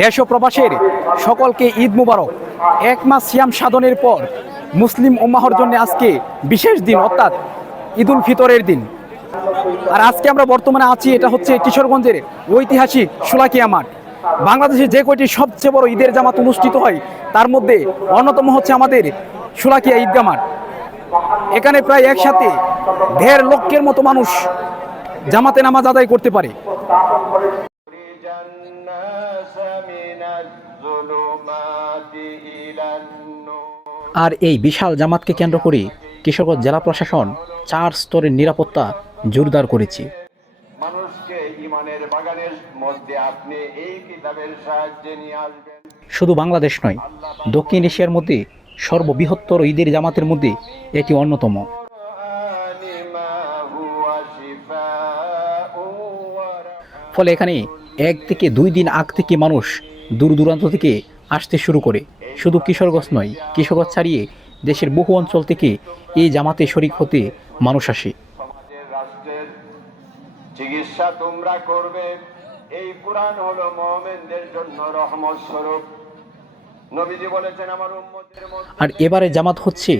দেশ ও প্রবাসের সকলকে ঈদ মুবারক। এক মাস সিয়াম সাধনের পর মুসলিম উম্মাহর জন্য আজকে বিশেষ দিন, অর্থাৎ ঈদুল ফিতরের দিন। আর আজকে আমরা বর্তমানে আছি, এটা হচ্ছে কিশোরগঞ্জের ঐতিহাসিক শোলাকিয়া মাঠ। বাংলাদেশে যে কয়টি সবচেয়ে বড় ঈদের জামাত অনুষ্ঠিত হয় তার মধ্যে অন্যতম হচ্ছে আমাদের শোলাকিয়া ঈদগাহ মাঠ। এখানে প্রায় একসাথে 1.5 লক্ষের মতো মানুষ জামাতে নামাজ আদায় করতে পারে। আর এই বিশাল জামাতকে কেন্দ্র করে কিশোরগঞ্জ জেলা প্রশাসন 4 স্তরের নিরাপত্তা জোরদার করেছে। মানুষকে ঈমানের বাগানের মধ্যে আপনি এই কিতাবের সাহায্যে নিয়ে আসবেন। শুধু বাংলাদেশ নয়, দক্ষিণ এশিয়ার মধ্যে সর্ববৃহত্তর ঈদের জামাতের মধ্যে এটি অন্যতম। ফলে এখানে 1 থেকে 2 দিন আগ থেকে মানুষ দূর দূরান্ত থেকে আসতে শুরু করে। শুধু কিশোরগঞ্জ নয়, কিশোরগঞ্জ ছাড়িয়ে দেশের বহু অঞ্চল থেকে এই জামাতে শরিক হতে মানুষ আসে। সমাজের রাষ্ট্রের চিকিৎসা তোমরা করবে। এই কুরআন হলো মুমিনদের জন্য রহমত স্বরূপ। নবীজি বলেছেন আমার উম্মতের মধ্যে আর এবারে জামাত হচ্ছে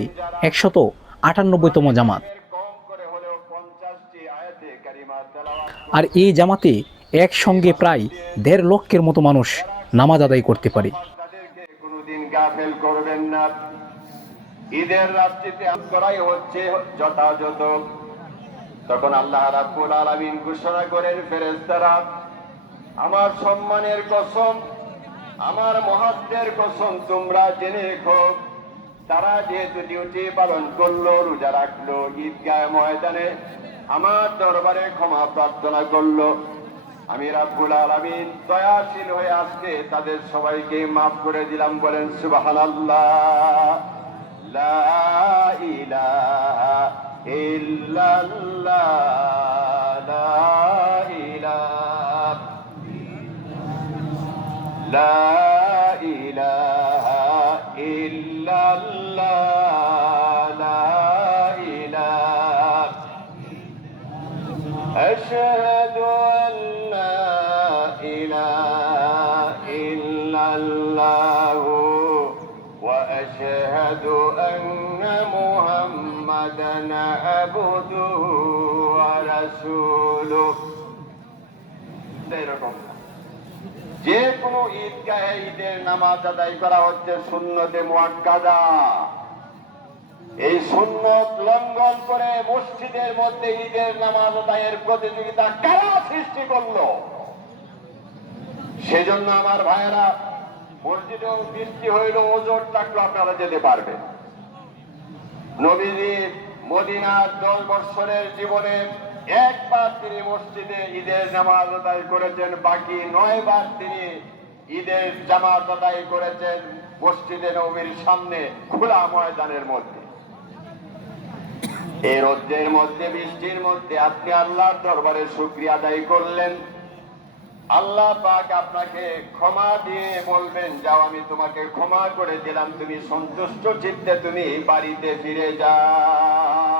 198তম জামাত। কম করে হলেও 50টি আয়াতে কারিমা তেলাওয়াত আর এই জামাতে একসঙ্গে প্রায় 1.5 লক্ষের মতো মানুষ নামাজ আদায় করতে পারে। তাদেরকে কোনোদিন গাফেল করবেন না। ঈদের রাত্রিতে করাই হচ্ছে যথাযথ। তখন আল্লাহ রাব্বুল আলামিন ঘোষণা করেন, ফেরেশতারা আমার সম্মানের কসম, আমার মহত্বের কসম, তোমরা জেনে রেখো তারা যেহেতু ডিউটি পালন করলো, রোজা রাখলো, ঈদগাহ ময়দানে আমার দরবারে ক্ষমা প্রার্থনা করলো, আমি রাব্বুল আলামিন দয়াশীল হয়ে আজকে তাদের সবাইকে মাফ করে দিলাম। বলেন সুবহানাল্লাহ। লা ইলাহা ইল্লাল্লাহ, লা ইলাহা, লা ইলাহা ইল্লাল্লাহ, লা ইলাহা, আশহাদু আল্লা ইলাহা ইল্লাল্লাহ ওয়া আশহাদু আন্না মুহাম্মাদান আবদুহু ওয়া রাসূলুহু। এরকম যে কোনো ঈদগাহে ঈদের নামাজ আদায় করা হচ্ছে সুন্নতে মুআক্কাদা। এই সুন্নত লঙ্ঘন করে মসজিদের মধ্যে ঈদের নামাজ আদায়ের প্রতিযোগিতা কারা সৃষ্টি করলো? সেজন্য আমার ভাইয়েরা, মসজিদেও বৃষ্টি হইল, ওজোর থাকলো, আপনারা যেতে পারবেন। নবীজি মদিনার 10 বছরের জীবনে একবার তিনি মসজিদে ঈদের নামাজ আদায় করেছেন, বাকি 9 বার তিনি ঈদের জামাত আদায় করেছেন মসজিদে নববীর সামনে খোলা ময়দানের মধ্যে। এই রোদের মধ্যে, বৃষ্টির মধ্যে আপনি আল্লাহর দরবারে শুকরিয়া আদায় করলেন। আল্লাহ পাক আপনাকে ক্ষমা দিয়ে বলবেন, যাও আমি তোমাকে ক্ষমা করে দিলাম, তুমি সন্তুষ্ট চিত্তে তুমি বাড়িতে ফিরে যাও।